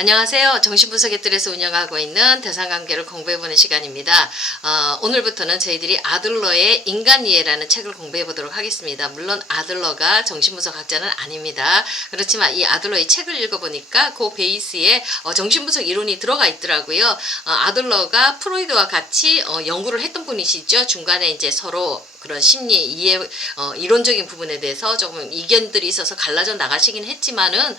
안녕하세요. 정신분석의 뜰에서 운영하고 있는 대상관계를 공부해보는 시간입니다. 오늘부터는 저희들이 아들러의 인간이해라는 책을 공부해보도록 하겠습니다. 물론 아들러가 정신분석학자는 아닙니다. 그렇지만 이 아들러의 책을 읽어보니까 그 베이스에 정신분석 이론이 들어가 있더라고요. 아들러가 프로이드와 같이 연구를 했던 분이시죠. 중간에 이제 서로 그런 심리 이해 이론적인 부분에 대해서 조금 이견들이 있어서 갈라져 나가시긴 했지만은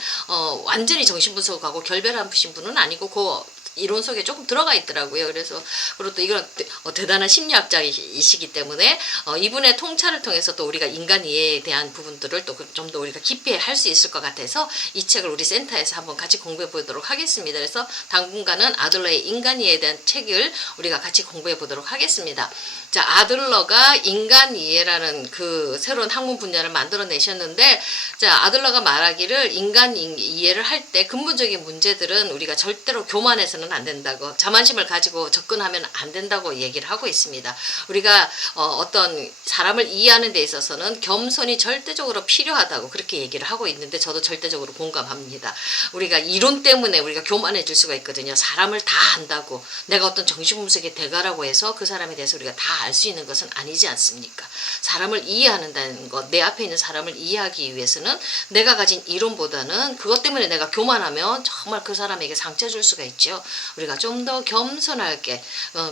완전히 정신분석하고 결별하신 분은 아니고 그 이론 속에 조금 들어가 있더라고요. 그래서 그리고 또 이건 대단한 심리학자이시기 때문에 이분의 통찰을 통해서 또 우리가 인간 이해에 대한 부분들을 또 좀 더 우리가 깊이 할 수 있을 것 같아서 이 책을 우리 센터에서 한번 같이 공부해 보도록 하겠습니다. 그래서 당분간은 아들러의 인간 이해에 대한 책을 우리가 같이 공부해 보도록 하겠습니다. 자, 아들러가 인간 이해라는 그 새로운 학문 분야를 만들어내셨는데, 자, 아들러가 말하기를 인간 이해를 할 때 근본적인 문제들은 우리가 절대로 교만해서는 안 된다고, 자만심을 가지고 접근하면 안 된다고 얘기를 하고 있습니다. 우리가 어떤 사람을 이해하는 데 있어서는 겸손이 절대적으로 필요하다고 그렇게 얘기를 하고 있는데 저도 절대적으로 공감합니다. 우리가 이론 때문에 우리가 교만해질 수가 있거든요. 사람을 다 안다고 내가 어떤 정신분석의 대가라고 해서 그 사람에 대해서 우리가 다 알 수 있는 것은 아니지 않습니까? 사람을 이해하는다는 것, 내 앞에 있는 사람을 이해하기 위해서는 내가 가진 이론보다는 그것 때문에 내가 교만하면 정말 그 사람에게 상처 줄 수가 있죠. 우리가 좀 더 겸손하게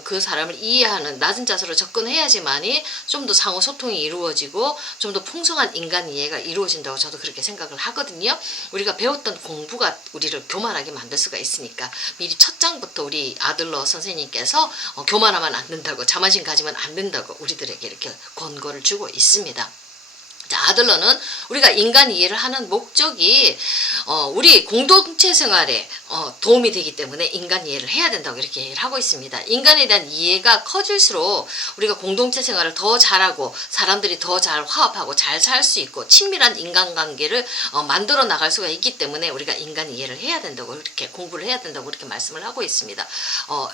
그 사람을 이해하는 낮은 자세로 접근해야지만이 좀 더 상호 소통이 이루어지고 좀 더 풍성한 인간 이해가 이루어진다고 저도 그렇게 생각을 하거든요. 우리가 배웠던 공부가 우리를 교만하게 만들 수가 있으니까 미리 첫 장부터 우리 아들러 선생님께서 교만하면 안 된다고, 자만심 가지면 안 된다고 우리들에게 이렇게 권고를 주고 있습니다. 자, 아들러는 우리가 인간 이해를 하는 목적이 우리 공동체 생활에 도움이 되기 때문에 인간 이해를 해야 된다고 이렇게 얘기를 하고 있습니다. 인간에 대한 이해가 커질수록 우리가 공동체 생활을 더 잘하고 사람들이 더 잘 화합하고 잘 살 수 있고 친밀한 인간관계를 만들어 나갈 수가 있기 때문에 우리가 인간 이해를 해야 된다고 이렇게 공부를 해야 된다고 이렇게 말씀을 하고 있습니다.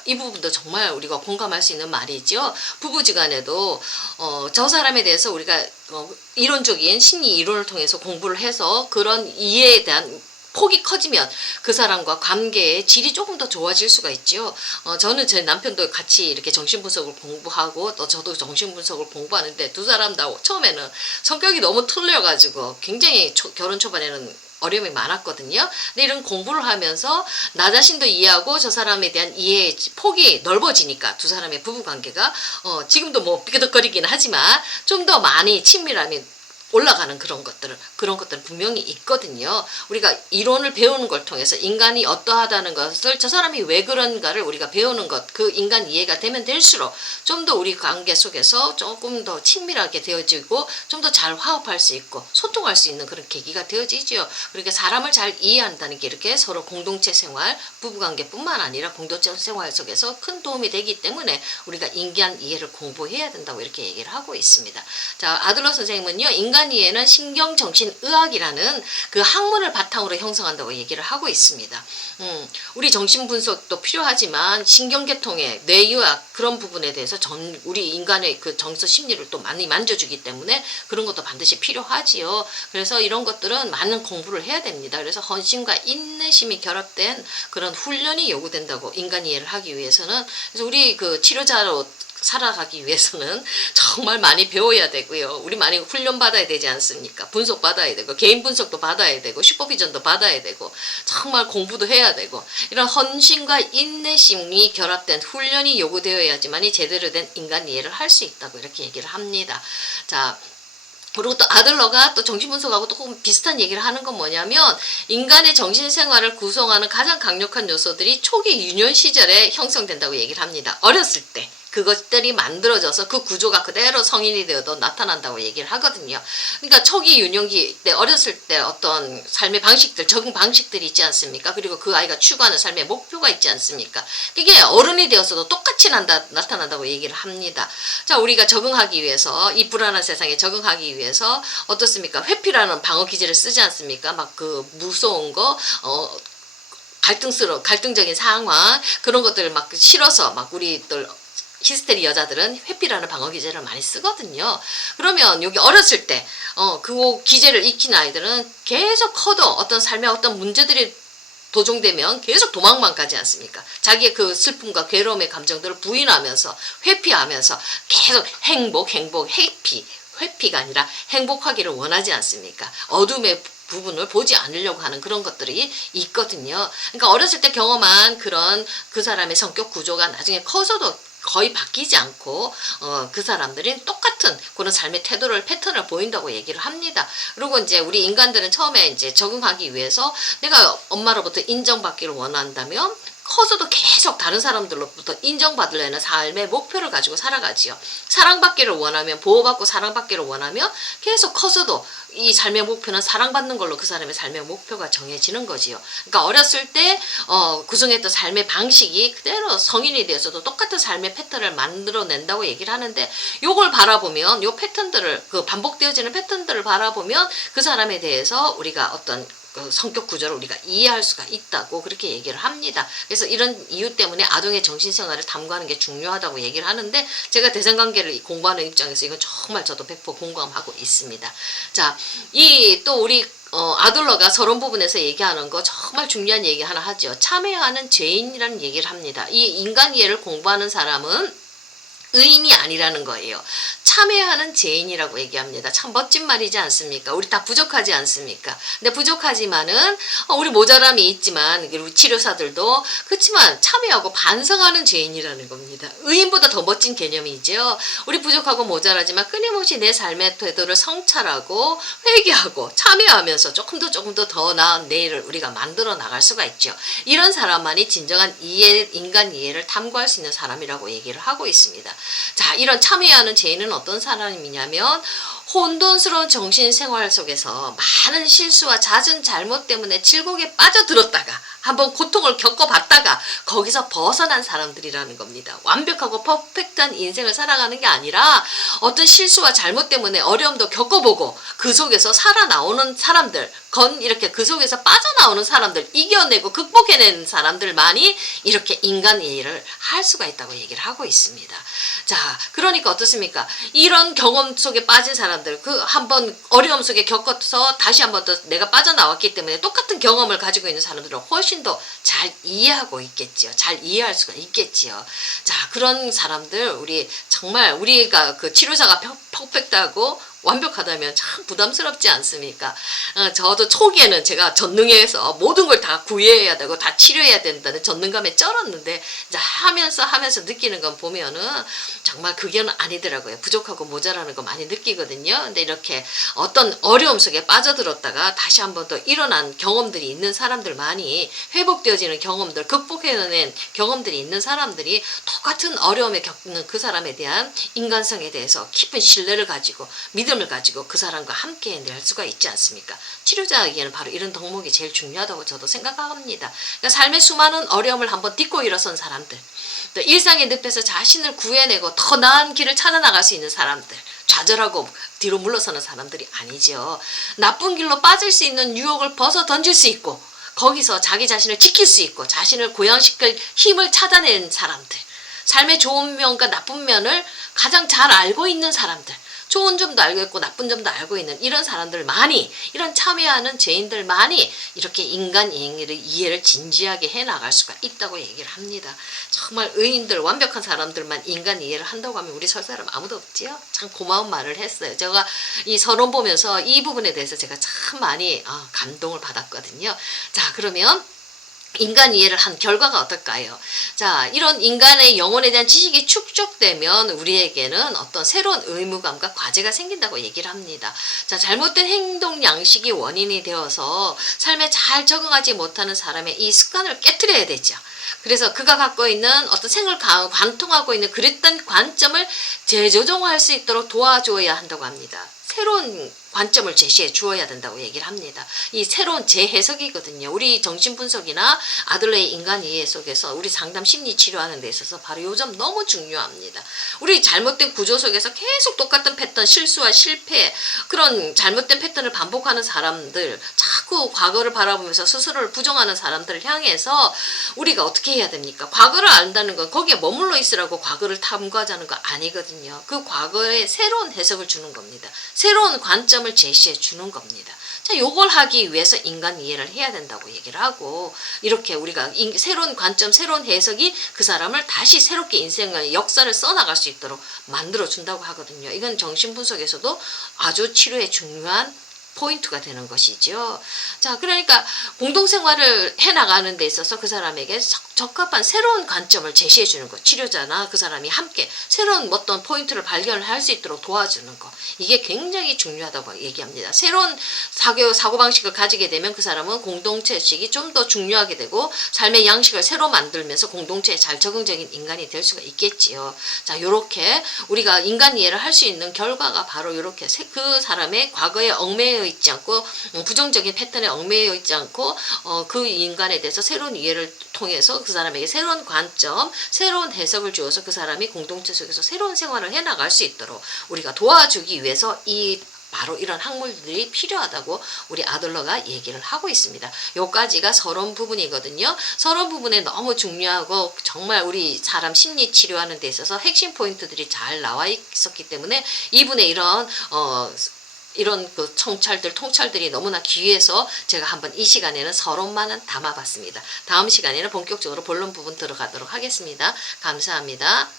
이 부분도 정말 우리가 공감할 수 있는 말이죠. 부부지간에도 저 사람에 대해서 우리가 이론적인 심리 이론을 통해서 공부를 해서 그런 이해에 대한 폭이 커지면 그 사람과 관계의 질이 조금 더 좋아질 수가 있죠. 저는 제 남편도 같이 이렇게 정신분석을 공부하고 또 저도 정신분석을 공부하는데 두 사람 다 처음에는 성격이 너무 틀려가지고 굉장히 결혼 초반에는 어려움이 많았거든요. 근데 이런 공부를 하면서 나 자신도 이해하고 저 사람에 대한 이해의 폭이 넓어지니까 두 사람의 부부관계가 지금도 뭐 삐그덕거리긴 하지만 좀 더 많이 친밀함이 올라가는 그런 것들은 분명히 있거든요. 우리가 이론을 배우는 걸 통해서 인간이 어떠하다는 것을 저 사람이 왜 그런가를 우리가 배우는 것, 그 인간 이해가 되면 될수록 좀 더 우리 관계 속에서 조금 더 친밀하게 되어지고 좀 더 잘 화합할 수 있고 소통할 수 있는 그런 계기가 되어지죠. 그러니까 사람을 잘 이해한다는 게 이렇게 서로 공동체 생활, 부부관계뿐만 아니라 공동체 생활 속에서 큰 도움이 되기 때문에 우리가 인간 이해를 공부해야 된다고 이렇게 얘기를 하고 있습니다. 자, 아들러 선생님은요, 인간 이해는 신경정신의학이라는 그 학문을 바탕으로 형성한다고 얘기를 하고 있습니다. 우리 정신분석도 필요하지만 신경계통의 뇌의학 그런 부분에 대해서 우리 인간의 그 정서 심리를 또 많이 만져주기 때문에 그런 것도 반드시 필요하지요. 그래서 이런 것들은 많은 공부를 해야 됩니다. 그래서 헌신과 인내심이 결합된 그런 훈련이 요구된다고 인간 이해를 하기 위해서는. 그래서 우리 그 치료자로 살아가기 위해서는 정말 많이 배워야 되고요. 우리 많이 훈련 받아야 되지 않습니까? 분석 받아야 되고 개인 분석도 받아야 되고 슈퍼비전도 받아야 되고 정말 공부도 해야 되고 이런 헌신과 인내심이 결합된 훈련이 요구되어야지만이 제대로 된 인간 이해를 할 수 있다고 이렇게 얘기를 합니다. 자, 그리고 또 아들러가 또 정신분석하고 조금 비슷한 얘기를 하는 건 뭐냐면 인간의 정신생활을 구성하는 가장 강력한 요소들이 초기 유년 시절에 형성된다고 얘기를 합니다. 어렸을 때. 그것들이 만들어져서 그 구조가 그대로 성인이 되어도 나타난다고 얘기를 하거든요. 그러니까 초기 유년기 때 어렸을 때 어떤 삶의 방식들, 적응 방식들이 있지 않습니까? 그리고 그 아이가 추구하는 삶의 목표가 있지 않습니까? 그게 어른이 되어서도 똑같이 나타난다고 얘기를 합니다. 자, 우리가 적응하기 위해서 이 불안한 세상에 적응하기 위해서 어떻습니까? 회피라는 방어 기제를 쓰지 않습니까? 막 그 무서운 거 갈등적인 상황 그런 것들을 막 싫어서 막 우리들 히스테리 여자들은 회피라는 방어 기제를 많이 쓰거든요. 그러면 여기 어렸을 때 그 기제를 익힌 아이들은 계속 커도 어떤 삶에 어떤 문제들이 도종되면 계속 도망만 가지 않습니까? 자기의 그 슬픔과 괴로움의 감정들을 부인하면서 회피하면서 계속 회피가 아니라 행복하기를 원하지 않습니까? 어둠의 부분을 보지 않으려고 하는 그런 것들이 있거든요. 그러니까 어렸을 때 경험한 그런 그 사람의 성격 구조가 나중에 커서도 거의 바뀌지 않고 그 사람들이 똑같은 그런 삶의 태도를 패턴을 보인다고 얘기를 합니다. 그리고 이제 우리 인간들은 처음에 이제 적응하기 위해서 내가 엄마로부터 인정받기를 원한다면 커서도 계속 다른 사람들로부터 인정받으려는 삶의 목표를 가지고 살아가지요. 사랑받기를 원하면, 보호받고 사랑받기를 원하면 계속 커서도 이 삶의 목표는 사랑받는 걸로 그 사람의 삶의 목표가 정해지는 거지요. 그러니까 어렸을 때 구성했던 삶의 방식이 그대로 성인이 되어서도 똑같은 삶의 패턴을 만들어낸다고 얘기를 하는데, 요걸 바라보면, 요 패턴들을, 그 반복되어지는 패턴들을 바라보면 그 사람에 대해서 우리가 어떤 그 성격 구조를 우리가 이해할 수가 있다고 그렇게 얘기를 합니다. 그래서 이런 이유 때문에 아동의 정신생활을 탐구하는 게 중요하다고 얘기를 하는데, 제가 대상관계를 공부하는 입장에서 이건 정말 저도 100% 공감하고 있습니다. 자, 또 우리 아들러가 서론 부분에서 얘기하는 거 정말 중요한 얘기 하나 하죠. 참여하는 죄인이라는 얘기를 합니다. 이 인간 이해를 공부하는 사람은 의인이 아니라는 거예요. 참여하는 죄인이라고 얘기합니다. 참 멋진 말이지 않습니까? 우리 다 부족하지 않습니까? 근데 부족하지만은 우리 모자람이 있지만 우리 치료사들도 그렇지만 참여하고 반성하는 죄인이라는 겁니다. 의인보다 더 멋진 개념이죠. 우리 부족하고 모자라지만 끊임없이 내 삶의 태도를 성찰하고 회개하고 참여하면서 조금 더 나은 내일을 우리가 만들어 나갈 수가 있죠. 이런 사람만이 진정한 인간 이해를 탐구할 수 있는 사람이라고 얘기를 하고 있습니다. 자, 이런 참여하는 죄인은 어떤 사람이냐면 혼돈스러운 정신생활 속에서 많은 실수와 잦은 잘못 때문에 질곡에 빠져들었다가 한번 고통을 겪어봤다가 거기서 벗어난 사람들이라는 겁니다. 완벽하고 퍼펙트한 인생을 살아가는 게 아니라 어떤 실수와 잘못 때문에 어려움도 겪어보고 그 속에서 살아나오는 사람들, 이렇게 그 속에서 빠져나오는 사람들, 이겨내고 극복해낸 사람들만이 이렇게 인간 이해를 할 수가 있다고 얘기를 하고 있습니다. 자, 그러니까 어떻습니까? 이런 경험 속에 빠진 사람들, 그 한번 어려움 속에 겪어서 다시 한번 더 내가 빠져나왔기 때문에 똑같은 경험을 가지고 있는 사람들은 훨씬 더 잘 이해하고 있겠지요. 잘 이해할 수가 있겠지요. 자, 그런 사람들, 우리가 그 치료사가 퍼펙트하고 완벽하다면 참 부담스럽지 않습니까? 저도 초기에는 제가 전능해서 모든 걸 다 구해야 되고 다 치료해야 된다는 전능감에 쩔었는데, 이제 하면서 느끼는 건 보면은 정말 그게 아니더라고요. 부족하고 모자라는 거 많이 느끼거든요. 근데 이렇게 어떤 어려움 속에 빠져들었다가 다시 한번 더 일어난 경험들이 있는 사람들만이, 회복되어지는 경험들, 극복해낸 경험들이 있는 사람들이 똑같은 어려움에 겪는 그 사람에 대한 인간성에 대해서 깊은 신뢰를 가지고 믿음을 가지고 그 사람과 함께 낼 수가 있지 않습니까? 치료자에게는 바로 이런 덕목이 제일 중요하다고 저도 생각합니다. 그러니까 삶의 수많은 어려움을 한번 딛고 일어선 사람들, 또 일상의 늪에서 자신을 구해내고 더 나은 길을 찾아나갈 수 있는 사람들, 좌절하고 뒤로 물러서는 사람들이 아니죠. 나쁜 길로 빠질 수 있는 유혹을 벗어 던질 수 있고 거기서 자기 자신을 지킬 수 있고 자신을 고양시킬 힘을 찾아낸 사람들, 삶의 좋은 면과 나쁜 면을 가장 잘 알고 있는 사람들, 좋은 점도 알고 있고 나쁜 점도 알고 있는 이런 사람들만이, 이런 참여하는 죄인들만이 이렇게 인간 이해를 진지하게 해나갈 수가 있다고 얘기를 합니다. 정말 의인들, 완벽한 사람들만 인간 이해를 한다고 하면 우리 설사람 아무도 없지요. 참 고마운 말을 했어요. 제가 이 서론 보면서 이 부분에 대해서 제가 참 많이 감동을 받았거든요. 자, 그러면 인간 이해를 한 결과가 어떨까요? 자, 이런 인간의 영혼에 대한 지식이 축적되면 우리에게는 어떤 새로운 의무감과 과제가 생긴다고 얘기를 합니다. 자, 잘못된 행동 양식이 원인이 되어서 삶에 잘 적응하지 못하는 사람의 이 습관을 깨트려야 되죠. 그래서 그가 갖고 있는 어떤 생을 관통하고 있는 그랬던 관점을 재조정할 수 있도록 도와줘야 한다고 합니다. 새로운 관점을 제시해 주어야 된다고 얘기를 합니다. 이 새로운 재해석이거든요. 우리 정신분석이나 아들러의 인간 이해 속에서 우리 상담 심리 치료하는 데 있어서 바로 요 점 너무 중요합니다. 우리 잘못된 구조 속에서 계속 똑같은 패턴, 실수와 실패, 그런 잘못된 패턴을 반복하는 사람들, 자꾸 과거를 바라보면서 스스로를 부정하는 사람들을 향해서 우리가 어떻게 해야 됩니까? 과거를 안다는 건 거기에 머물러 있으라고 과거를 탐구하자는 거 아니거든요. 그 과거에 새로운 해석을 주는 겁니다. 새로운 관점을 관점을 제시해 주는 겁니다. 자, 요걸 하기 위해서 인간 이해를 해야 된다고 얘기를 하고, 이렇게 우리가 새로운 관점, 새로운 해석이 그 사람을 다시 새롭게 인생의 역사를 써나갈 수 있도록 만들어 준다고 하거든요. 이건 정신분석에서도 아주 치료에 중요한 포인트가 되는 것이죠. 자, 그러니까 공동생활을 해나가는 데 있어서 그 사람에게 적합한 새로운 관점을 제시해 주는 것, 치료자나 그 사람이 함께 새로운 어떤 포인트를 발견할 수 있도록 도와주는 것, 이게 굉장히 중요하다고 얘기합니다. 새로운 사고방식을 가지게 되면 그 사람은 공동체의식이 좀 더 중요하게 되고 삶의 양식을 새로 만들면서 공동체에 잘 적응적인 인간이 될 수가 있겠지요. 자, 요렇게 우리가 인간 이해를 할 수 있는 결과가 바로 이렇게 그 사람의 과거에 얽매여 있지 않고 부정적인 패턴에 얽매여 있지 않고 그 인간에 대해서 새로운 이해를 통해서 그 사람에게 새로운 관점, 새로운 해석을 주어서 그 사람이 공동체 속에서 새로운 생활을 해나갈 수 있도록 우리가 도와주기 위해서 바로 이런 학문들이 필요하다고 우리 아들러가 얘기를 하고 있습니다. 요까지가 서론 부분이거든요. 서론 부분에 너무 중요하고 정말 우리 사람 심리 치료하는 데 있어서 핵심 포인트들이 잘 나와 있었기 때문에 이분의 이런 그 통찰들이 너무나 귀해서 제가 한번 이 시간에는 서론만은 담아봤습니다. 다음 시간에는 본격적으로 본론 부분 들어가도록 하겠습니다. 감사합니다.